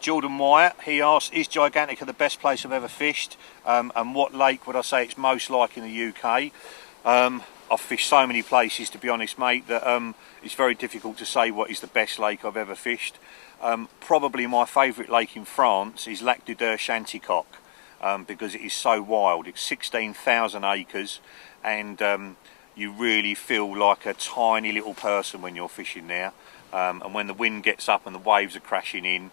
Jordan Wyatt, he asked, is Gigantica the best place I've ever fished? And what lake would I say it's most like in the UK? I've fished so many places, to be honest, mate, that it's very difficult to say what is the best lake I've ever fished. Probably my favourite lake in France is Lac de Chanticoq, because it is so wild. It's 16,000 acres, and you really feel like a tiny little person when you're fishing there. And when the wind gets up and the waves are crashing in,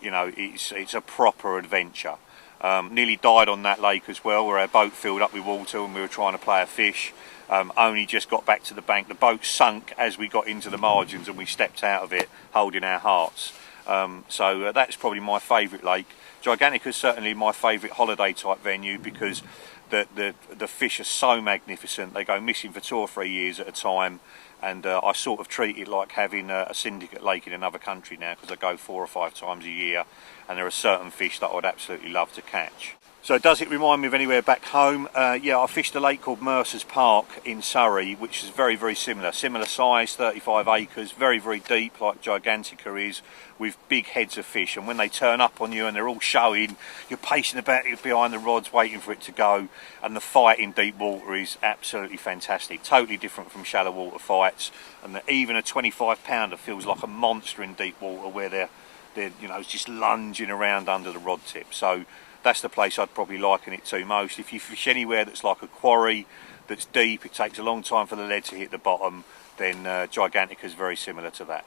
you know, it's a proper adventure. Nearly died on that lake as well, where our boat filled up with water and we were trying to play a fish. Only just got back to the bank. The boat sunk as we got into the margins and we stepped out of it holding our hearts. So that's probably my favourite lake. Gigantica is certainly my favourite holiday type venue because the fish are so magnificent. They go missing for 2 or 3 years at a time. And I sort of treat it like having a syndicate lake in another country now, because I go 4 or 5 times a year and there are certain fish that I would absolutely love to catch. So does it remind me of anywhere back home? Yeah, I fished a lake called Mercer's Park in Surrey, which is very, very similar. Similar size, 35 acres, very, very deep like Gigantica is, with big heads of fish. And when they turn up on you and they're all showing, you're pacing about behind the rods waiting for it to go. And the fight in deep water is absolutely fantastic. Totally different from shallow water fights. And even a 25 pounder feels like a monster in deep water, where they're you know, just lunging around under the rod tip. So that's the place I'd probably liken it to most. If you fish anywhere that's like a quarry, that's deep, it takes a long time for the lead to hit the bottom, then Gigantica is very similar to that.